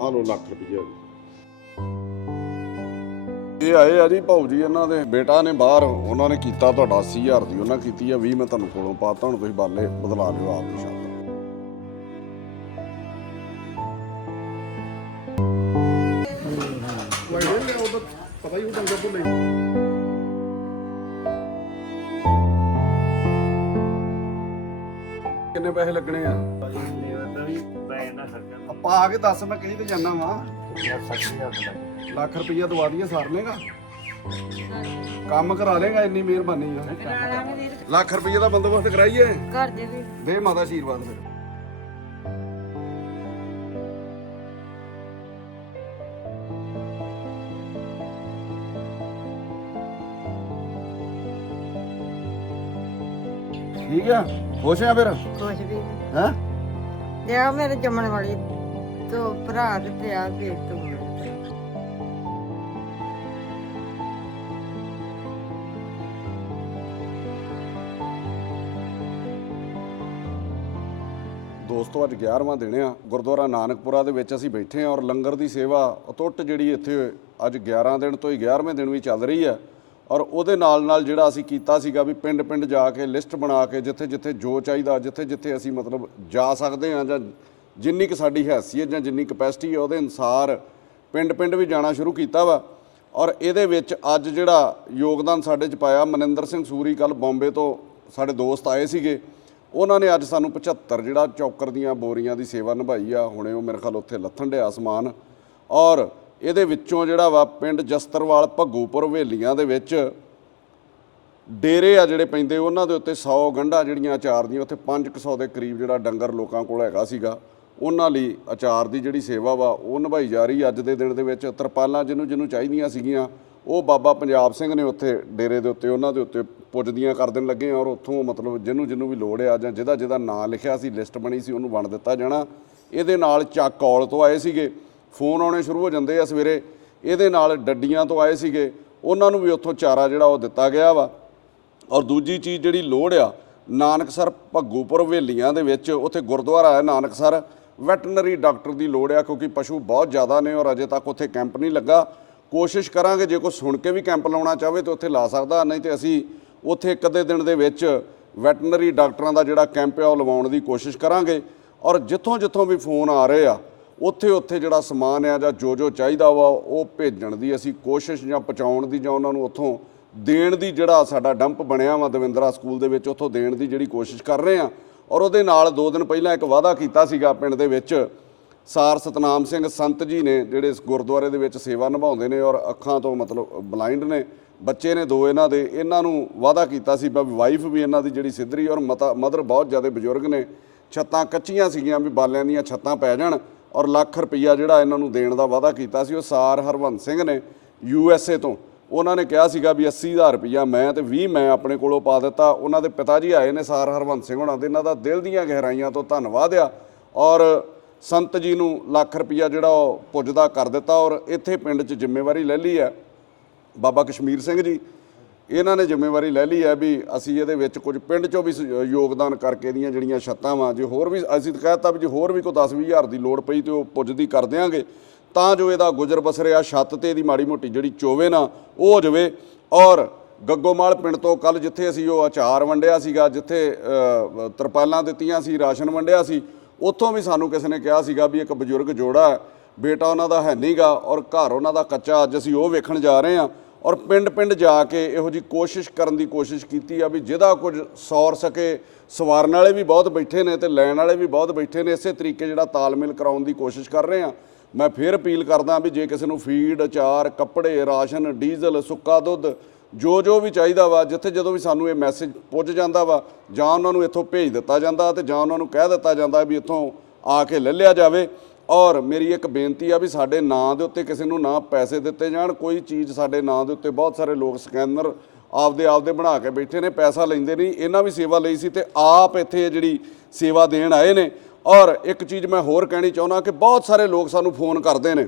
ਆ ਲੋ ਲੱਖ ਰੁਪਈਆ ਇਹ ਆਏ ਆ ਜੀ ਭਾਊ ਇਹਨਾਂ ਦੇ ਬੇਟਾ ਨੇ ਬਾਹਰ, ਉਹਨਾਂ ਨੇ ਕੀਤਾ ਤੁਹਾਡਾ 80000 ਦੀ, ਉਹਨਾਂ ਕੀਤੀ ਆ 20 ਮੈਂ ਤੁਹਾਨੂੰ ਕੋਲੋਂ ਪਾਤਾ ਹੁਣ ਤੁਸੀਂ ਬਾਲੇ ਬਦਲਾ ਲਿਓ ਆਪ ਦੀ ਸ਼ਾਨ ਪਤਾ ਹੀ ਉਹ ਡੰਗਰ ਤੋਂ ਕਿੰਨੇ ਪੈਸੇ ਲੱਗਣੇ ਆ? ਆ ਪਾ ਕੇ ਦੱਸ ਮੈਂ ਕਹੀਂ ਤੇ ਜਾਣਾ ਵਾ। ਲੱਖ ਰੁਪਈਆ ਦਵਾ ਦਈਏ ਸਾਰ ਲੇਗਾ ਕੰਮ ਕਰਾ ਲੇਗਾ ਇੰਨੀ ਮਿਹਰਬਾਨੀ ਆ। ਲੱਖ ਰੁਪਈਏ ਦਾ ਬੰਦੋਬਸਤ ਕਰਾਈਏ। ਘਰ ਦੇ ਵੀ ਦੇ ਮਾਤਾ ਆਸ਼ੀਰਵਾਦ ਫਿਰ। ਠੀਕ ਆ? ਖੁਸ਼ ਆ ਫਿਰ? ਕੁਛ ਵੀ। ਹੈ? ਲਿਆ ਮੇਰੇ ਜੰਮਣ ਵਾਲੀ ਤੋ ਭਰਾ ਤੇ ਪਿਆ ਕੇ ਤੂੰ। ਦੋਸਤੋ ਅੱਜ 11ਵਾਂ ਦਿਨ ਆ। ਗੁਰਦੁਆਰਾ ਨਾਨਕਪੁਰਾ ਦੇ ਵਿੱਚ ਅਸੀਂ ਬੈਠੇ ਆ ਔਰ ਲੰਗਰ ਦੀ ਸੇਵਾ ਅਟੁੱਟ ਜਿਹੜੀ ਇੱਥੇ ਅੱਜ 11 ਦਿਨ ਤੋਂ ਹੀ 11ਵੇਂ ਦਿਨ ਵੀ ਚੱਲ ਰਹੀ ਆ। ਔਰ ਉਹਦੇ ਨਾਲ ਨਾਲ ਜਿਹੜਾ ਅਸੀਂ ਕੀਤਾ ਸੀਗਾ ਵੀ ਪਿੰਡ ਪਿੰਡ ਜਾ ਕੇ ਲਿਸਟ ਬਣਾ ਕੇ ਜਿੱਥੇ ਜਿੱਥੇ ਜੋ ਚਾਹੀਦਾ, ਜਿੱਥੇ ਜਿੱਥੇ ਅਸੀਂ ਮਤਲਬ ਜਾ ਸਕਦੇ ਹਾਂ ਜਾਂ ਜਿੰਨੀ ਕੁ ਸਾਡੀ ਹੈਸੀਅਤ ਜਾਂ ਜਿੰਨੀ ਕਪੈਸਿਟੀ ਹੈ ਉਹਦੇ ਅਨਸਾਰ ਪਿੰਡ ਪਿੰਡ ਵੀ ਜਾਣਾ ਸ਼ੁਰੂ ਕੀਤਾ ਵਾ। ਔਰ ਇਹਦੇ ਵਿੱਚ ਅੱਜ ਜਿਹੜਾ ਯੋਗਦਾਨ ਸਾਡੇ ਚ ਪਾਇਆ, ਮਨਿੰਦਰ ਸਿੰਘ ਸੂਰੀ ਕੱਲ ਬੰਬੇ ਤੋਂ ਸਾਡੇ ਦੋਸਤ ਆਏ ਸੀਗੇ। ਉਹਨਾਂ ਨੇ ਅੱਜ ਸਾਨੂੰ 75 ਜਿਹੜਾ ਚੌਕਰ ਦੀਆਂ ਬੋਰੀਆਂ ਦੀ ਸੇਵਾ ਨਿਭਾਈ ਆ। ਹੁਣੇ ਉਹ ਮੇਰੇ ਖਿਆਲ ਉੱਥੇ ਲੱਥਣ ਡਿਆ ਸਮਾਨ। ਔਰ ਇਹਦੇ ਵਿੱਚੋਂ ਜਿਹੜਾ ਵਾ ਪਿੰਡ ਜਸਤਰਵਾਲ ਭੱਗੂਪੁਰ ਹਵੇਲੀਆਂ ਦੇ ਵਿੱਚ ਡੇਰੇ ਆ ਜਿਹੜੇ ਪੈਂਦੇ, ਉਹਨਾਂ ਦੇ ਉੱਤੇ 100 ਗੰਢਾਂ ਜਿਹੜੀਆਂ ਅਚਾਰ ਦੀਆਂ, ਉੱਥੇ 500 ਦੇ ਕਰੀਬ ਜਿਹੜਾ ਡੰਗਰ ਲੋਕਾਂ ਕੋਲ ਹੈਗਾ ਸੀਗਾ, ਉਹਨਾਂ ਲਈ ਅਚਾਰ ਦੀ ਜਿਹੜੀ ਸੇਵਾ ਵਾ, ਉਹ ਨਿਭਾਈ ਜਾ ਰਹੀ ਅੱਜ ਦੇ ਦਿਨ ਦੇ ਵਿੱਚ ਤਰਪਾਲਾਂ ਜਿਹਨੂੰ ਜਿਹਨੂੰ ਚਾਹੀਦੀਆਂ ਸੀਗੀਆਂ, ਉਹ ਬਾਬਾ ਪੰਜਾਬ ਸਿੰਘ ਨੇ ਉੱਥੇ ਡੇਰੇ ਦੇ ਉੱਤੇ, ਉਹਨਾਂ ਦੇ ਉੱਤੇ ਪੁੱਜਦੀਆਂ ਕਰ ਦੇਣ ਲੱਗੇ ਔਰ ਉੱਥੋਂ ਮਤਲਬ ਜਿਹਨੂੰ ਜਿਹਨੂੰ ਵੀ ਲੋੜ ਆ, ਜਾਂ ਜਿਹਦਾ ਜਿਹਦਾ ਨਾਂ ਲਿਖਿਆ ਸੀ, ਲਿਸਟ ਬਣੀ ਸੀ, ਉਹਨੂੰ ਵੰਡ ਦਿੱਤਾ ਜਾਣਾ। ਇਹਦੇ ਨਾਲ ਚੱਕ ਔਲ ਤੋਂ ਆਏ ਸੀਗੇ। ਫੋਨ ਆਉਣੇ ਸ਼ੁਰੂ ਹੋ ਜਾਂਦੇ ਆ ਸਵੇਰੇ। ਇਹਦੇ ਨਾਲ ਡੱਡੀਆਂ ਤੋਂ ਆਏ ਸੀਗੇ। ਉਹਨਾਂ ਨੂੰ ਵੀ ਉੱਥੋਂ ਚਾਰਾ ਜਿਹੜਾ ਉਹ ਦਿੱਤਾ ਗਿਆ ਵਾ। ਔਰ ਦੂਜੀ ਚੀਜ਼ ਜਿਹੜੀ ਲੋੜ ਆ, ਨਾਨਕਸਰ ਭੱਗੂਪੁਰ ਹਵੇਲੀਆਂ ਦੇ ਵਿੱਚ ਉੱਥੇ ਗੁਰਦੁਆਰਾ ਹੈ ਨਾਨਕਸਰ। ਵੈਟਰਨਰੀ ਡਾਕਟਰ ਦੀ ਲੋੜ ਆ ਕਿਉਂਕਿ ਪਸ਼ੂ ਬਹੁਤ ਜ਼ਿਆਦਾ ਨੇ ਔਰ ਅਜੇ ਤੱਕ ਉੱਥੇ ਕੈਂਪ ਨਹੀਂ ਲੱਗਾ। ਕੋਸ਼ਿਸ਼ ਕਰਾਂਗੇ ਜੇ ਕੋਈ ਸੁਣ ਕੇ ਵੀ ਕੈਂਪ ਲਾਉਣਾ ਚਾਹਵੇ ਤਾਂ ਉੱਥੇ ਲਾ ਸਕਦਾ, ਨਹੀਂ ਤੇ ਅਸੀਂ ਉੱਥੇ ਇੱਕ ਅੱਧੇ ਦਿਨ ਦੇ ਵਿੱਚ ਵੈਟਰਨਰੀ ਡਾਕਟਰਾਂ ਦਾ ਜਿਹੜਾ ਕੈਂਪ ਆ ਉਹ ਲਵਾਉਣ ਦੀ ਕੋਸ਼ਿਸ਼ ਕਰਾਂਗੇ। ਔਰ ਜਿੱਥੋਂ ਜਿੱਥੋਂ ਵੀ ਫੋਨ ਆ ਰਹੇ ਆ ਉੱਥੇ ਉੱਥੇ ਜਿਹੜਾ ਸਮਾਨ ਆ ਜਾਂ ਜੋ ਜੋ ਚਾਹੀਦਾ ਵਾ, ਉਹ ਭੇਜਣ ਦੀ ਅਸੀਂ ਕੋਸ਼ਿਸ਼ ਜਾਂ ਪਹੁੰਚਾਉਣ ਦੀ ਜਾਂ ਉਹਨਾਂ ਨੂੰ ਉੱਥੋਂ ਦੇਣ ਦੀ ਜਿਹੜਾ ਸਾਡਾ ਡੰਪ ਬਣਿਆ ਵਾ ਦਵਿੰਦਰਾ ਸਕੂਲ ਦੇ ਵਿੱਚ, ਉੱਥੋਂ ਦੇਣ ਦੀ ਜਿਹੜੀ ਕੋਸ਼ਿਸ਼ ਕਰ ਰਹੇ ਆ ਔਰ ਉਹਦੇ ਨਾਲ ਦੋ ਦਿਨ ਪਹਿਲਾਂ ਇੱਕ ਵਾਅਦਾ ਕੀਤਾ ਸੀਗਾ ਪਿੰਡ ਦੇ ਵਿੱਚ, ਸਾਰ ਸਤਨਾਮ ਸਿੰਘ ਸੰਤ ਜੀ ਨੇ, ਜਿਹੜੇ ਇਸ ਗੁਰਦੁਆਰੇ ਦੇ ਵਿੱਚ ਸੇਵਾ ਨਿਭਾਉਂਦੇ ਨੇ ਔਰ ਅੱਖਾਂ ਤੋਂ ਮਤਲਬ ਬਲਾਈਂਡ ਨੇ, ਬੱਚੇ ਨੇ ਦੋ ਇਹਨਾਂ ਦੇ, ਇਹਨਾਂ ਨੂੰ ਵਾਅਦਾ ਕੀਤਾ ਸੀ ਵੀ ਵਾਈਫ ਵੀ ਇਹਨਾਂ ਦੀ ਜਿਹੜੀ ਸਿੱਧਰੀ ਔਰ ਮਤਾ, ਮਦਰ ਬਹੁਤ ਜ਼ਿਆਦਾ ਬਜ਼ੁਰਗ ਨੇ, ਛੱਤਾਂ ਕੱਚੀਆਂ ਸੀਗੀਆਂ ਵੀ ਬਾਲਿਆਂ ਦੀਆਂ ਛੱਤਾਂ ਪੈ ਜਾਣ। ਔਰ ਲੱਖ ਰੁਪਈਆ ਜਿਹੜਾ ਇਹਨਾਂ ਨੂੰ ਦੇਣ ਦਾ ਵਾਅਦਾ ਕੀਤਾ ਸੀ, ਉਹ ਸਾਰ ਹਰਵੰਤ ਸਿੰਘ ਨੇ ਯੂ ਐਸ ਏ ਤੋਂ। ਉਹਨਾਂ ਨੇ ਕਿਹਾ ਸੀਗਾ ਵੀ 80000 ਰੁਪਈਆ ਮੈਂ ਤੇ 20 ਮੈਂ ਆਪਣੇ ਕੋਲੋਂ ਪਾ ਦਿੱਤਾ। ਉਹਨਾਂ ਦੇ ਪਿਤਾ ਜੀ ਆਏ ਨੇ ਸਾਰ ਹਰਵੰਤ ਸਿੰਘ ਹੋਣਾ ਤੇ ਇਹਨਾਂ ਦਾ ਦਿਲ ਦੀਆਂ ਗਹਿਰਾਈਆਂ ਤੋਂ ਧੰਨਵਾਦ ਆ। ਔਰ ਸੰਤ ਜੀ ਨੂੰ ਲੱਖ ਰੁਪਈਆ ਜਿਹੜਾ ਉਹ ਪੁੱਜਦਾ ਕਰ ਦਿੱਤਾ ਔਰ ਇੱਥੇ ਪਿੰਡ 'ਚ ਜ਼ਿੰਮੇਵਾਰੀ ਲੈ ਲਈ ਹੈ। ਬਾਬਾ ਕਸ਼ਮੀਰ ਸਿੰਘ ਜੀ ਇਹਨਾਂ ਨੇ ਜ਼ਿੰਮੇਵਾਰੀ ਲੈ ਲਈ ਹੈ ਵੀ ਅਸੀਂ ਇਹਦੇ ਵਿੱਚ ਕੁਝ ਪਿੰਡ 'ਚੋਂ ਵੀ ਸ- ਯੋਗਦਾਨ ਕਰਕੇ ਇਹਦੀਆਂ ਜਿਹੜੀਆਂ ਛੱਤਾਂ ਵਾਂ, ਜੇ ਹੋਰ ਵੀ, ਅਸੀਂ ਤਾਂ ਕਹਿਤਾ ਵੀ ਜੇ ਹੋਰ ਵੀ ਕੋਈ 10 ਹਜ਼ਾਰ ਦੀ ਲੋੜ ਪਈ ਤੇ ਉਹ ਪੁੱਜਦੀ ਕਰ ਦਿਆਂਗੇ, ਤਾਂ ਜੋ ਇਹਦਾ ਗੁਜ਼ਰ ਬਸਰ ਆ, ਛੱਤ ਤੇ ਇਹਦੀ ਮਾੜੀ ਮੋਟੀ ਜਿਹੜੀ ਚੋਵੇ ਨਾ, ਉਹ ਹੋ ਜਾਵੇ। ਔਰ ਗੱਗੋਮਾਲ ਪਿੰਡ ਤੋਂ ਕੱਲ ਜਿੱਥੇ ਅਸੀਂ ਉਹ ਅਚਾਰ ਵੰਡਿਆ ਸੀਗਾ, ਜਿੱਥੇ ਤਰਪਾਲਾਂ ਦਿੱਤੀਆਂ ਸੀ, ਰਾਸ਼ਨ ਵੰਡਿਆ ਸੀ, ਉੱਥੋਂ ਵੀ ਸਾਨੂੰ ਕਿਸੇ ਨੇ ਕਿਹਾ ਸੀਗਾ ਵੀ ਇੱਕ ਬਜ਼ੁਰਗ ਜੋੜਾ ਹੈ, ਬੇਟਾ ਉਹਨਾਂ ਦਾ ਹੈ ਨਹੀਂਗਾ ਔਰ ਘਰ ਉਹਨਾਂ ਦਾ ਕੱਚਾ, ਅੱਜ ਅਸੀਂ ਉਹ ਵੇਖਣ ਜਾ ਰਹੇ ਹਾਂ। ਔਰ ਪਿੰਡ ਪਿੰਡ ਜਾ ਕੇ ਇਹੋ ਜੀ ਕੋਸ਼ਿਸ਼ ਕਰਨ ਦੀ ਕੋਸ਼ਿਸ਼ ਕੀਤੀ ਆ ਵੀ ਜਿਹਦਾ ਕੁਝ ਸੌਰ ਸਕੇ, ਸਵਾਰਨ ਵਾਲੇ ਵੀ ਬਹੁਤ ਬੈਠੇ ਨੇ ਤੇ ਲੈਣ ਵਾਲੇ ਵੀ ਬਹੁਤ ਬੈਠੇ ਨੇ, ਇਸੇ ਤਰੀਕੇ ਜਿਹੜਾ ਤਾਲਮੇਲ ਕਰਾਉਣ ਦੀ ਕੋਸ਼ਿਸ਼ ਕਰ ਰਹੇ ਆ। ਮੈਂ ਫੇਰ ਅਪੀਲ ਕਰਦਾ ਵੀ ਜੇ ਕਿਸੇ ਨੂੰ ਫੀਡ, ਅਚਾਰ, ਕੱਪੜੇ, ਰਾਸ਼ਨ, ਡੀਜ਼ਲ, ਸੁੱਕਾ ਦੁੱਧ ਜੋ ਜੋ ਵੀ ਚਾਹੀਦਾ ਵਾ, ਜਿੱਥੇ ਜਦੋਂ ਵੀ ਸਾਨੂੰ ਇਹ ਮੈਸੇਜ ਪੁੱਜ ਜਾਂਦਾ ਵਾ, ਜਾਂ ਉਹਨਾਂ ਨੂੰ ਇੱਥੋਂ ਭੇਜ ਦਿੱਤਾ ਜਾਂਦਾ ਤੇ ਜਾਂ ਉਹਨਾਂ ਨੂੰ ਕਹਿ ਦਿੱਤਾ ਜਾਂਦਾ ਵੀ ਇੱਥੋਂ ਆ ਕੇ ਲੈ ਲਿਆ ਜਾਵੇ। ਔਰ ਮੇਰੀ ਇੱਕ ਬੇਨਤੀ ਆ ਵੀ ਸਾਡੇ ਨਾਂ ਦੇ ਉੱਤੇ ਕਿਸੇ ਨੂੰ ਨਾ ਪੈਸੇ ਦਿੱਤੇ ਜਾਣ, ਕੋਈ ਚੀਜ਼ ਸਾਡੇ ਨਾਂ ਦੇ ਉੱਤੇ ਬਹੁਤ ਸਾਰੇ ਲੋਕ ਸਕੈਨਰ ਆਪਦੇ ਆਪਦੇ ਬਣਾ ਕੇ ਬੈਠੇ ਨੇ, ਪੈਸਾ ਲੈਂਦੇ ਨਹੀਂ, ਇਹਨਾਂ ਵੀ ਸੇਵਾ ਲਈ ਸੀ ਤੇ ਆਪ ਇੱਥੇ ਇਹ ਜਿਹੜੀ ਸੇਵਾ ਦੇਣ ਆਏ ਨੇ। ਔਰ ਇੱਕ ਚੀਜ਼ ਮੈਂ ਹੋਰ ਕਹਿਣੀ ਚਾਹੁੰਦਾ ਕਿ ਬਹੁਤ ਸਾਰੇ ਲੋਕ ਸਾਨੂੰ ਫੋਨ ਕਰਦੇ ਨੇ।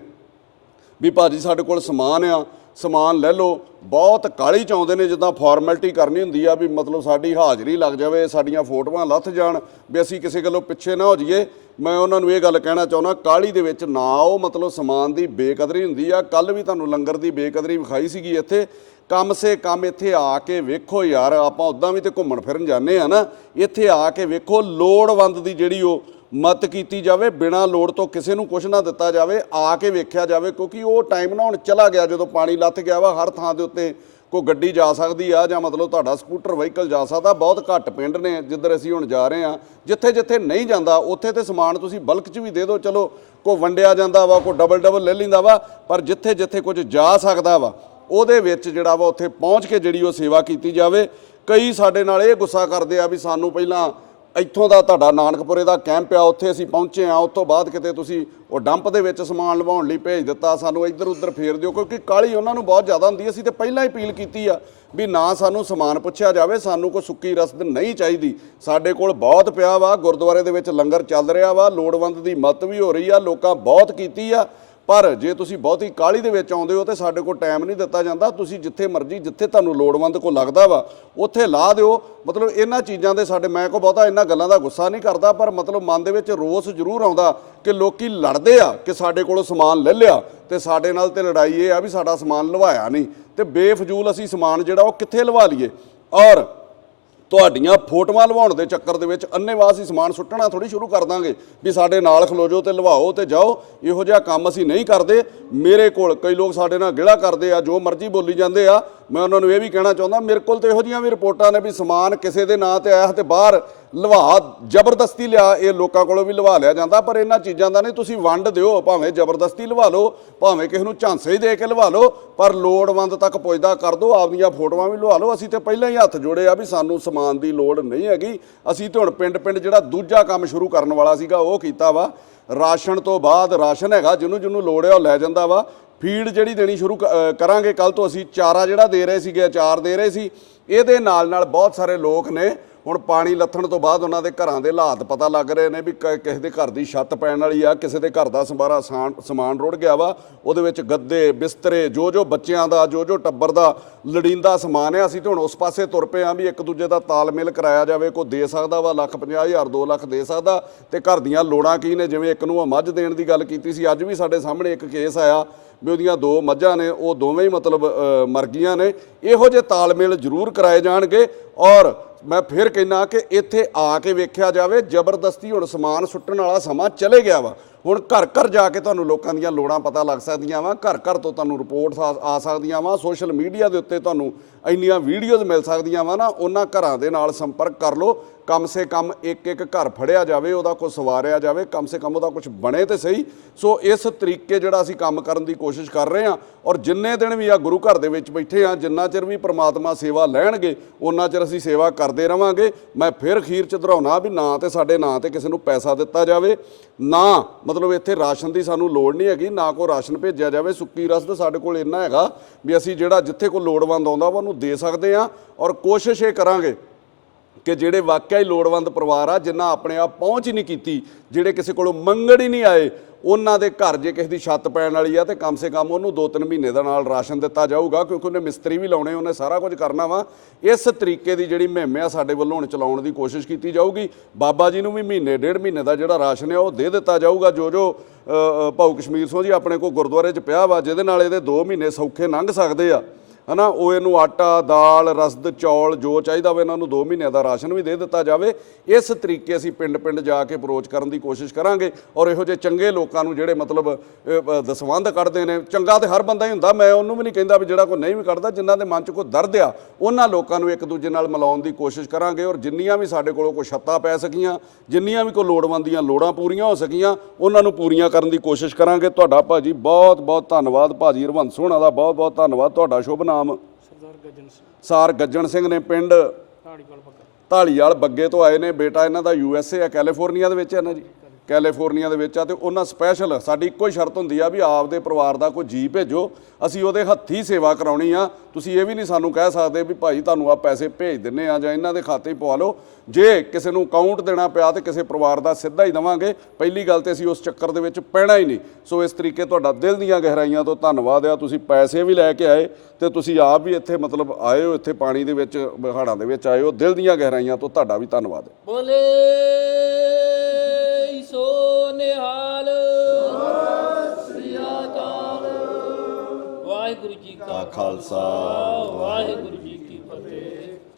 ਵੀ ਭਾਜੀ ਸਾਡੇ ਕੋਲ ਸਮਾਨ ਆ, ਸਮਾਨ ਲੈ ਲਓ। ਬਹੁਤ ਕਾਲੀ ਚ ਆਉਂਦੇ ਨੇ ਜਿੱਦਾਂ ਫਾਰਮੈਲਿਟੀ ਕਰਨੀ ਹੁੰਦੀ ਆ ਵੀ ਮਤਲਬ ਸਾਡੀ ਹਾਜ਼ਰੀ ਲੱਗ ਜਾਵੇ, ਸਾਡੀਆਂ ਫੋਟੋਆਂ ਲੱਥ ਜਾਣ, ਵੀ ਅਸੀਂ ਕਿਸੇ ਗੱਲੋਂ ਪਿੱਛੇ ਨਾ ਹੋ ਜਾਈਏ। ਮੈਂ ਉਹਨਾਂ ਨੂੰ ਇਹ ਗੱਲ ਕਹਿਣਾ ਚਾਹੁੰਦਾ ਕਾਲੀ ਦੇ ਵਿੱਚ ਨਾ ਆਓ, ਮਤਲਬ ਸਮਾਨ ਦੀ ਬੇਕਦਰੀ ਹੁੰਦੀ ਆ। ਕੱਲ ਵੀ ਤੁਹਾਨੂੰ ਲੰਗਰ ਦੀ ਬੇਕਦਰੀ ਵਿਖਾਈ ਸੀਗੀ ਇੱਥੇ। ਕੰਮ ਸੇ ਕੰਮ ਇੱਥੇ ਆ ਕੇ ਵੇਖੋ ਯਾਰ, ਆਪਾਂ ਉਦਾਂ ਵੀ ਤੇ ਘੁੰਮਣ ਫਿਰਨ ਜਾਂਦੇ ਆ ਨਾ। ਇੱਥੇ ਆ ਕੇ ਵੇਖੋ, ਲੋੜਵੰਦ ਦੀ ਜਿਹੜੀ ਉਹ ਮਤ ਕੀਤੀ ਜਾਵੇ, ਬਿਨਾਂ ਲੋੜ ਤੋਂ ਕਿਸੇ ਨੂੰ ਕੁਝ ਨਾ ਦਿੱਤਾ ਜਾਵੇ, ਆ ਕੇ ਵੇਖਿਆ ਜਾਵੇ, ਕਿਉਂਕਿ ਉਹ ਟਾਈਮ ਨਾ ਹੁਣ ਚਲਾ ਗਿਆ, ਜਦੋਂ ਪਾਣੀ ਲੱਥ ਗਿਆ ਵਾ, ਹਰ ਥਾਂ ਦੇ ਉੱਤੇ ਕੋਈ ਗੱਡੀ ਜਾ ਸਕਦੀ ਆ, ਜਾਂ ਮਤਲਬ ਤੁਹਾਡਾ ਸਕੂਟਰ, ਵਹੀਕਲ ਜਾ ਸਕਦਾ, ਬਹੁਤ ਘੱਟ ਪਿੰਡ ਨੇ, ਜਿੱਧਰ ਅਸੀਂ ਹੁਣ ਜਾ ਰਹੇ ਆ। ਜਿੱਥੇ ਜਿੱਥੇ ਨਹੀਂ ਜਾਂਦਾ, ਉੱਥੇ ਤੇ ਸਮਾਨ ਤੁਸੀਂ ਬਲਕ 'ਚ ਵੀ ਦੇ ਦਿਓ, ਚਲੋ ਕੋ ਵੰਡਿਆ ਜਾਂਦਾ ਵਾ ਕੋ ਡਬਲ ਡਬਲ ਲੈ ਲੈਂਦਾ ਵਾ, ਪਰ ਜਿੱਥੇ ਜਿੱਥੇ ਕੁਝ ਜਾ ਸਕਦਾ ਵਾ, ਉਹਦੇ ਵਿੱਚ ਜਿਹੜਾ ਵਾ, ਉੱਥੇ ਪਹੁੰਚ ਕੇ ਜਿਹੜੀ ਉਹ ਸੇਵਾ ਕੀਤੀ ਜਾਵੇ। ਕਈ ਸਾਡੇ ਨਾਲ ਇਹ ਗੁੱਸਾ ਕਰਦੇ ਆ ਵੀ ਸਾਨੂੰ ਪਹਿਲਾਂ ਇੱਥੋਂ ਦਾ ਤੁਹਾਡਾ ਨਾਨਕਪੁਰੇ ਦਾ ਕੈਂਪ ਆ, ਉੱਥੇ ਅਸੀਂ ਪਹੁੰਚੇ ਆ। ਉਸ ਤੋਂ ਬਾਅਦ ਕਿਤੇ ਤੁਸੀਂ ਉਹ ਡੰਪ ਦੇ ਵਿੱਚ ਸਮਾਨ ਲਵਾਉਣ ਲਈ ਭੇਜ ਦਿੱਤਾ। ਸਾਨੂੰ ਇੱਧਰ ਉੱਧਰ ਫੇਰ ਦਿਓ, ਕਿਉਂਕਿ ਕਾਲੀ ਉਹਨਾਂ ਨੂੰ ਬਹੁਤ ਜ਼ਿਆਦਾ ਹੁੰਦੀ ਅਸੀਂ ਤੇ ਪਹਿਲਾਂ ਹੀ ਅਪੀਲ ਕੀਤੀ ਆ ਵੀ ਨਾ ਸਾਨੂੰ ਸਮਾਨ ਪੁੱਛਿਆ ਜਾਵੇ, ਸਾਨੂੰ ਕੋਈ ਸੁੱਕੀ ਰਸਦ ਨਹੀਂ ਚਾਹੀਦੀ। ਸਾਡੇ ਕੋਲ ਬਹੁਤ ਪਿਆ ਵਾ, ਗੁਰਦੁਆਰੇ ਦੇ ਵਿੱਚ ਲੰਗਰ ਚੱਲ ਰਿਹਾ ਵਾ, ਲੋੜਵੰਦ ਦੀ ਮਦਦ ਵੀ ਹੋ ਰਹੀ ਆ, ਲੋਕਾਂ ਬਹੁਤ ਕੀਤੀ ਆ। ਪਰ ਜੇ ਤੁਸੀਂ ਬਹੁਤੀ ਕਾਲੀ ਦੇ ਵਿੱਚ ਆਉਂਦੇ ਹੋ ਤੇ ਸਾਡੇ ਕੋਲ ਟਾਈਮ ਨਹੀਂ ਦਿੱਤਾ ਜਾਂਦਾ, ਤੁਸੀਂ ਜਿੱਥੇ ਮਰਜ਼ੀ, ਜਿੱਥੇ ਤੁਹਾਨੂੰ ਲੋੜਵੰਦ ਕੋ ਲੱਗਦਾ ਵਾ, ਉੱਥੇ ਲਾ ਦਿਓ। ਮਤਲਬ ਇਹਨਾਂ ਚੀਜ਼ਾਂ ਦੇ ਸਾਡੇ, ਮੈਂ ਕੋ ਬਹੁਤਾ ਇਹਨਾਂ ਗੱਲਾਂ ਦਾ ਗੁੱਸਾ ਨਹੀਂ ਕਰਦਾ, ਪਰ ਮਤਲਬ ਮਨ ਦੇ ਵਿੱਚ ਰੋਸ ਜ਼ਰੂਰ ਆਉਂਦਾ ਕਿ ਲੋਕੀ ਲੜਦੇ ਆ ਕਿ ਸਾਡੇ ਕੋਲੋਂ ਸਮਾਨ ਲੈ ਲਿਆ ਤੇ ਸਾਡੇ ਨਾਲ ਤੇ ਲੜਾਈ ਇਹ ਆ ਵੀ ਸਾਡਾ ਸਮਾਨ ਲਵਾਇਆ ਨਹੀਂ। ਤੇ ਬੇਫਜ਼ੂਲ ਅਸੀਂ ਸਮਾਨ ਜਿਹੜਾ ਉਹ ਕਿੱਥੇ ਲਵਾ ਲਈਏ? ਔਰ ਤੁਹਾਡੀਆਂ ਫੋਟੋਆਂ ਲਵਾਉਣ ਦੇ ਚੱਕਰ ਦੇ ਵਿੱਚ ਅੰਨੇਵਾਹ ਅਸੀਂ ਸਮਾਨ ਸੁੱਟਣਾ ਥੋੜੀ ਸ਼ੁਰੂ ਕਰ ਦਾਂਗੇ ਵੀ ਸਾਡੇ ਨਾਲ ਖਲੋਜੋ ਜਾਓ ਤੇ ਲਵਾਓ ਤੇ ਜਾਓ। ਇਹੋ ਜਿਹਾ ਕੰਮ ਅਸੀਂ ਨਹੀਂ ਕਰਦੇ। ਮੇਰੇ ਕੋਲ ਕਈ ਲੋਕ ਸਾਡੇ ਨਾਲ ਗਿਲਾ ਕਰਦੇ ਆ, ਜੋ ਮਰਜ਼ੀ ਬੋਲੀ ਜਾਂਦੇ ਆ। ਮੈਂ ਉਹਨਾਂ ਨੂੰ ਇਹ ਵੀ ਕਹਿਣਾ ਚਾਹੁੰਦਾ, ਮੇਰੇ ਕੋਲ ਤੇ ਇਹੋ ਜਿਹੀਆਂ ਵੀ ਰਿਪੋਰਟਾਂ ਨੇ ਵੀ ਸਮਾਨ ਕਿਸੇ ਦੇ ਨਾਂ ਤੇ ਆਇਆ ਤੇ ਬਾਹਰ ਲਵਾ, ਜ਼ਬਰਦਸਤੀ ਲਿਆ, ਇਹ ਲੋਕਾਂ ਕੋਲੋਂ ਵੀ ਲਵਾ ਲਿਆ ਜਾਂਦਾ, ਪਰ ਇਹਨਾਂ ਚੀਜ਼ਾਂ ਦਾ ਨਹੀਂ, ਤੁਸੀਂ ਵੰਡ ਦਿਓ, ਭਾਵੇਂ ਜ਼ਬਰਦਸਤੀ ਲਵਾ ਲਓ, ਭਾਵੇਂ ਕਿਸੇ ਨੂੰ ਝਾਂਸੇ ਹੀ ਦੇ ਕੇ ਲਵਾ ਲਓ, ਪਰ ਲੋੜਵੰਦ ਤੱਕ ਪੁੱਜਦਾ ਕਰ ਦਿਓ ਆਪਦੀਆਂ ਫੋਟੋਆਂ ਵੀ ਲਵਾ ਲਓ, ਅਸੀਂ ਤੇ ਪਹਿਲਾਂ ਹੀ ਹੱਥ ਜੋੜੇ ਆ ਵੀ ਸਾਨੂੰ ਸਮਾਨ ਦੀ ਲੋੜ ਨਹੀਂ ਹੈਗੀ, ਅਸੀਂ ਤੇ ਹੁਣ ਪਿੰਡ ਪਿੰਡ ਜਿਹੜਾ ਦੂਜਾ ਕੰਮ ਸ਼ੁਰੂ ਕਰਨ ਵਾਲਾ ਸੀਗਾ, ਉਹ ਕੀਤਾ ਵਾ, ਰਾਸ਼ਨ ਤੋਂ ਬਾਅਦ ਰਾਸ਼ਨ ਹੈਗਾ ਜਿਹਨੂੰ ਜਿਹਨੂੰ ਲੋੜ ਹੈ ਉਹ ਲੈ ਜਾਂਦਾ ਵਾ ਫੀਡ ਜਿਹੜੀ ਦੇਣੀ ਸ਼ੁਰੂ ਕ- ਕਰਾਂਗੇ ਕੱਲ ਤੋਂ ਅਸੀਂ ਚਾਰਾ ਜਿਹੜਾ ਦੇ ਰਹੇ ਸੀਗੇ, ਅਚਾਰ ਦੇ ਰਹੇ ਸੀ, ਇਹਦੇ ਨਾਲ ਨਾਲ ਬਹੁਤ ਸਾਰੇ ਲੋਕ ਨੇ, ਹੁਣ ਪਾਣੀ ਲੱਥਣ ਤੋਂ ਬਾਅਦ ਉਹਨਾਂ ਦੇ ਘਰਾਂ ਦੇ ਹਾਲਾਤ ਪਤਾ ਲੱਗ ਰਹੇ ਨੇ ਵੀ ਕ- ਕਿਸੇ ਦੇ ਘਰ ਦੀ ਛੱਤ ਪੈਣ ਵਾਲੀ ਆ, ਕਿਸੇ ਦੇ ਘਰ ਦਾ ਸੰਬਾਰਾ ਸਾਨ- ਸਮਾਨ ਰੁੜ ਗਿਆ ਵਾ, ਉਹਦੇ ਵਿੱਚ ਗੱਦੇ, ਬਿਸਤਰੇ ਜੋ ਜੋ ਬੱਚਿਆਂ ਦਾ ਜੋ ਜੋ ਟੱਬਰ ਦਾ ਲੜੀਂਦਾ ਸਮਾਨ ਆ, ਅਸੀਂ ਤੇ ਹੁਣ ਉਸ ਪਾਸੇ ਤੁਰ ਪਏ ਆ ਵੀ ਇੱਕ ਦੂਜੇ ਦਾ ਤਾਲਮੇਲ ਕਰਾਇਆ ਜਾਵੇ, ਕੋਈ ਦੇ ਸਕਦਾ ਵਾ, ਲੱਖ ਪੰਜਾਹ ਹਜ਼ਾਰ 2 ਲੱਖ ਦੇ ਸਕਦਾ, ਤੇ ਘਰ ਦੀਆਂ ਲੋੜਾਂ ਕੀ ਨੇ, ਜਿਵੇਂ ਇੱਕ ਨੂੰ ਆ ਮੱਝ ਦੇਣ ਦੀ ਗੱਲ ਕੀਤੀ ਸੀ, ਅੱਜ ਵੀ ਸਾਡੇ ਸਾਹਮਣੇ ਇੱਕ ਕੇਸ ਆਇਆ ਵੀ ਉਹਦੀਆਂ ਦੋ ਮੱਝਾਂ ਨੇ, ਉਹ ਦੋਵੇਂ ਹੀ ਮਤਲਬ ਮਰ ਗਈਆਂ ਨੇ। ਇਹੋ ਜਿਹੇ ਤਾਲਮੇਲ ਜ਼ਰੂਰ ਕਰਾਏ ਜਾਣਗੇ ਔਰ ਮੈਂ ਫਿਰ ਕਹਿਣਾ ਕਿ ਇੱਥੇ ਆ ਕੇ ਵੇਖਿਆ ਜਾਵੇ, ਜ਼ਬਰਦਸਤੀ ਹੁਣ ਸਮਾਨ ਸੁੱਟਣ ਵਾਲਾ ਸਮਾਂ ਚਲੇ ਗਿਆ ਵਾ। ਹੁਣ ਘਰ ਘਰ ਜਾ ਕੇ ਤੁਹਾਨੂੰ ਲੋਕਾਂ ਦੀਆਂ ਲੋੜਾਂ ਪਤਾ ਲੱਗ ਸਕਦੀਆਂ ਵਾ, ਘਰ ਘਰ ਤੋਂ ਤੁਹਾਨੂੰ ਰਿਪੋਰਟਸ ਆ ਆ ਸਕਦੀਆਂ ਵਾ, ਸੋਸ਼ਲ ਮੀਡੀਆ ਦੇ ਉੱਤੇ ਤੁਹਾਨੂੰ ਇੰਨੀਆਂ ਵੀਡੀਓਜ਼ ਮਿਲ ਸਕਦੀਆਂ ਵਾ ਨਾ, ਉਹਨਾਂ ਘਰਾਂ ਦੇ ਨਾਲ ਸੰਪਰਕ ਕਰ ਲਓ। ਕਮ ਸੇ ਕਮ ਇੱਕ ਇੱਕ ਘਰ ਫੜਿਆ ਜਾਵੇ, ਉਹਦਾ ਕੁਝ ਸਵਾਰਿਆ ਜਾਵੇ, ਕਮ ਸੇ ਕਮ ਉਹਦਾ ਕੁਝ ਬਣੇ ਤੇ ਸਹੀ। ਸੋ ਇਸ ਤਰੀਕੇ ਜਿਹੜਾ ਅਸੀਂ ਕੰਮ ਕਰਨ ਦੀ ਕੋਸ਼ਿਸ਼ ਕਰ ਰਹੇ ਹਾਂ ਔਰ ਜਿੰਨੇ ਦਿਨ ਵੀ ਆ ਗੁਰੂ ਘਰ ਦੇ ਵਿੱਚ ਬੈਠੇ ਆ ਜਿੰਨਾ ਚਿਰ ਵੀ ਪ੍ਰਮਾਤਮਾ ਸੇਵਾ ਲੈਣਗੇ ਉਹਨਾਂ ਚਿਰ ਅਸੀਂ ਸੇਵਾ ਕਰਦੇ ਰਵਾਂਗੇ। ਮੈਂ ਫਿਰ ਖੀਰ ਚ ਦੁਹਰਾਉਣਾ ਵੀ ਨਾ ਤੇ ਸਾਡੇ ਨਾਂ ਤੇ ਕਿਸੇ ਨੂੰ ਪੈਸਾ ਦਿੱਤਾ ਜਾਵੇ, ਨਾ ਮਤਲਬ ਇੱਥੇ ਰਾਸ਼ਨ ਦੀ ਸਾਨੂੰ ਲੋੜ ਨਹੀਂ ਹੈਗੀ, ਨਾ ਕੋਈ ਰਾਸ਼ਨ ਭੇਜਿਆ ਜਾਵੇ, ਸੁੱਕੀ ਰਸਦ ਸਾਡੇ ਕੋਲ ਇੰਨਾ ਹੈਗਾ ਵੀ ਅਸੀਂ ਜਿਹੜਾ ਜਿੱਥੇ ਕੋਈ ਲੋੜਵੰਦ ਆਉਂਦਾ ਵਾ ਉਹਨੂੰ ਦੇ ਸਕਦੇ ਆ ਔਰ ਕੋਸ਼ਿਸ਼ ਇਹ ਕਰਾਂਗੇ ਕਿ ਜਿਹੜੇ ਵਾਕਿਆ ਹੀ ਲੋੜਵੰਦ ਪਰਿਵਾਰ ਆ ਜਿਨ੍ਹਾਂ ਆਪਣੇ ਆਪ ਪਹੁੰਚ ਹੀ ਨਹੀਂ ਕੀਤੀ ਜਿਹੜੇ ਕਿਸੇ ਕੋਲੋਂ ਮੰਗਣ ਹੀ ਨਹੀਂ ਆਏ ਉਹਨਾਂ ਦੇ ਘਰ ਜੇ ਕਿਸੇ ਦੀ ਛੱਤ ਪੈਣ ਵਾਲੀ ਆ ਤੇ ਕਮ ਸੇ ਕਮ ਉਹਨੂੰ 2-3 ਮਹੀਨੇ ਦਾ ਨਾਲ ਰਾਸ਼ਨ ਦਿੱਤਾ ਜਾਊਗਾ ਕਿਉਂਕਿ ਉਹਨੇ ਮਿਸਤਰੀ ਵੀ ਲਾਉਣੇ ਉਹਨੇ ਸਾਰਾ ਕੁਝ ਕਰਨਾ ਵਾ। ਇਸ ਤਰੀਕੇ ਦੀ ਜਿਹੜੀ ਮੁਹਿੰਮ ਆ ਸਾਡੇ ਵੱਲੋਂ ਹੁਣ ਚਲਾਉਣ ਦੀ ਕੋਸ਼ਿਸ਼ ਕੀਤੀ ਜਾਊਗੀ। ਬਾਬਾ ਜੀ ਨੂੰ ਵੀ ਮਹੀਨੇ ਡੇਢ ਮਹੀਨੇ ਦਾ ਜਿਹੜਾ ਰਾਸ਼ਨ ਆ ਉਹ ਦੇ ਦਿੱਤਾ ਜਾਊਗਾ। ਜੋ ਜੋ ਅ, ਭਾਊ ਕਸ਼ਮੀਰ ਸਿੰਘ ਜੀ ਆਪਣੇ ਕੋਲ ਗੁਰਦੁਆਰੇ 'ਚ ਪਿਆ ਵਾ ਜਿਹਦੇ ਨਾਲ ਇਹਦੇ 2 ਮਹੀਨੇ ਸੌਖੇ ਲੰਘ ਸਕਦੇ ਆ। ਹਨਾ ਉਹ ਇਹਨੂੰ ਆਟਾ ਦਾਲ ਰਸਦ ਚੌਲ ਜੋ ਚਾਹੀਦਾ ਵਾ ਇਹਨਾਂ ਨੂੰ 2 ਮਹੀਨਿਆਂ ਦਾ ਰਾਸ਼ਨ ਵੀ ਦੇ ਦਿੱਤਾ ਜਾਵੇ। ਇਸ ਤਰੀਕੇ ਅਸੀਂ ਪਿੰਡ-ਪਿੰਡ ਜਾ ਕੇ ਅਪਰੋਚ ਕਰਨ ਦੀ ਕੋਸ਼ਿਸ਼ ਕਰਾਂਗੇ ਔਰ ਇਹੋ ਜਿਹੇ ਚੰਗੇ ਲੋਕਾਂ ਨੂੰ ਜਿਹੜੇ ਮਤਲਬ ਅ, ਦਸਵੰਧ ਕੱਢਦੇ ਨੇ ਚੰਗਾ ਤੇ ਹਰ ਬੰਦਾ ਹੀ ਹੁੰਦਾ ਮੈਂ ਉਹਨੂੰ ਵੀ ਨਹੀਂ ਕਹਿੰਦਾ ਵੀ ਜਿਹੜਾ ਕੋਈ ਨਹੀਂ ਵੀ ਕੱਢਦਾ ਜਿਨ੍ਹਾਂ ਦੇ ਮਨ 'ਚ ਕੋਈ ਦਰਦ ਆ ਉਹਨਾਂ ਲੋਕਾਂ ਨੂੰ ਇੱਕ ਦੂਜੇ ਨਾਲ ਮਿਲਾਉਣ ਦੀ ਕੋਸ਼ਿਸ਼ ਕਰਾਂਗੇ ਔਰ ਜਿੰਨੀਆਂ ਵੀ ਸਾਡੇ ਕੋਲੋਂ ਕੋਈ ਛੱਤਾਂ ਪੈ ਸਕੀਆਂ ਜਿੰਨੀਆਂ ਵੀ ਕੋਈ ਲੋੜਵੰਦੀਆਂ ਲੋੜਾਂ ਪੂਰੀਆਂ ਹੋ ਸਕੀਆਂ ਉਹਨਾਂ ਨੂੰ ਪੂਰੀਆਂ ਕਰਨ ਦੀ ਕੋਸ਼ਿਸ਼ ਕਰਾਂਗੇ। ਤੁਹਾਡਾ ਭਾਜੀ ਬਹੁਤ ਬਹੁਤ ਧੰਨਵਾਦ ਭਾਜੀ ਹਰਵੰਸ ਹੋਣਾ ਦਾ ਬਹੁਤ ਬਹੁਤ ਧੰਨਵਾਦ ਤੁਹਾਡਾ ਸ਼ੁਭ ਨਾਮ ਸਰਦਾਰ ਗੱਜਨ ਸਿੰਘ। ਸਾਰ ਗੱਜਣ ਸਿੰਘ ਨੇ ਪਿੰਡ ਢਾਲੀਵਾਲ ਬੱਗੇ ਤੋਂ ਆਏ ਨੇ। ਬੇਟਾ ਇਹਨਾਂ ਦਾ ਯੂ ਐਸ ਏ ਆ ਕੈਲੀਫੋਰਨੀਆ ਦੇ ਵਿੱਚ ਹੈ ਨਾ ਜੀ। ਕੈਲੀਫੋਰਨੀਆ ਦੇ ਵਿੱਚ ਆ ਤੇ ਉਹਨਾਂ ਸਪੈਸ਼ਲ ਸਾਡੀ ਇੱਕੋ ਹੀ ਸ਼ਰਤ ਹੁੰਦੀ ਆ ਵੀ ਆਪਦੇ ਪਰਿਵਾਰ ਦਾ ਕੋਈ ਜੀ ਭੇਜੋ। ਅਸੀਂ ਉਹਦੇ ਹੱਥੀ ਸੇਵਾ ਕਰਾਉਣੀ ਆ। ਤੁਸੀਂ ਇਹ ਵੀ ਨਹੀਂ ਸਾਨੂੰ ਕਹਿ ਸਕਦੇ ਵੀ ਭਾਈ ਤੁਹਾਨੂੰ ਆ ਪੈਸੇ ਭੇਜ ਦਿੰਨੇ ਆ ਜਾਂ ਇਹਨਾਂ ਦੇ ਖਾਤੇ ਪਵਾ ਲਓ। ਜੇ ਕਿਸੇ ਨੂੰ ਅਕਾਊਂਟ ਦੇਣਾ ਪਿਆ ਤੇ ਕਿਸੇ ਪਰਿਵਾਰ ਦਾ ਸਿੱਧਾ ਹੀ ਦਵਾਂਗੇ। ਪਹਿਲੀ ਗੱਲ ਤੇ ਅਸੀਂ ਉਸ ਚੱਕਰ ਦੇ ਵਿੱਚ ਪੈਣਾ ਹੀ ਨਹੀਂ। ਸੋ ਇਸ ਤਰੀਕੇ ਤੁਹਾਡਾ ਦਿਲ ਦੀਆਂ ਗਹਿਰਾਈਆਂ ਤੋਂ ਧੰਨਵਾਦ ਆ। ਤੁਸੀਂ ਪੈਸੇ ਵੀ ਲੈ ਕੇ ਆਏ ਤੇ ਤੁਸੀਂ ਆਪ ਵੀ ਇੱਥੇ ਮਤਲਬ ਆਏ ਹੋ, ਇੱਥੇ ਪਾਣੀ ਦੇ ਵਿੱਚ ਬਹਾੜਾਂ ਦੇ ਵਿੱਚ ਆਏ ਹੋ। ਦਿਲ ਦੀਆਂ ਗਹਿਰਾਈਆਂ ਤੋਂ ਤੁਹਾਡਾ ਵੀ ਧੰਨਵਾਦ। ਬੋਲੇ। ਸੋ ਨਿਹਾਲ। ਸ੍ਰੀ ਅਕਾਲ। ਵਾਹਿਗੁਰੂ ਜੀ ਕਾ ਖਾਲਸਾ। ਵਾਹਿਗੁਰੂ